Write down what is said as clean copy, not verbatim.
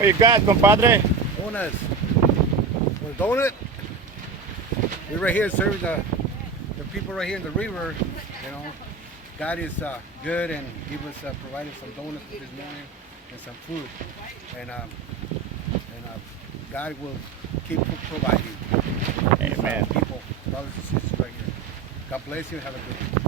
What you got, compadre? Donuts. With donut, we're right here serving the people right here in the river. You know, God is good and give us provided some donuts this morning and some food, and God will keep providing. Amen. People, brothers and sisters right here. God bless you. Have a good day.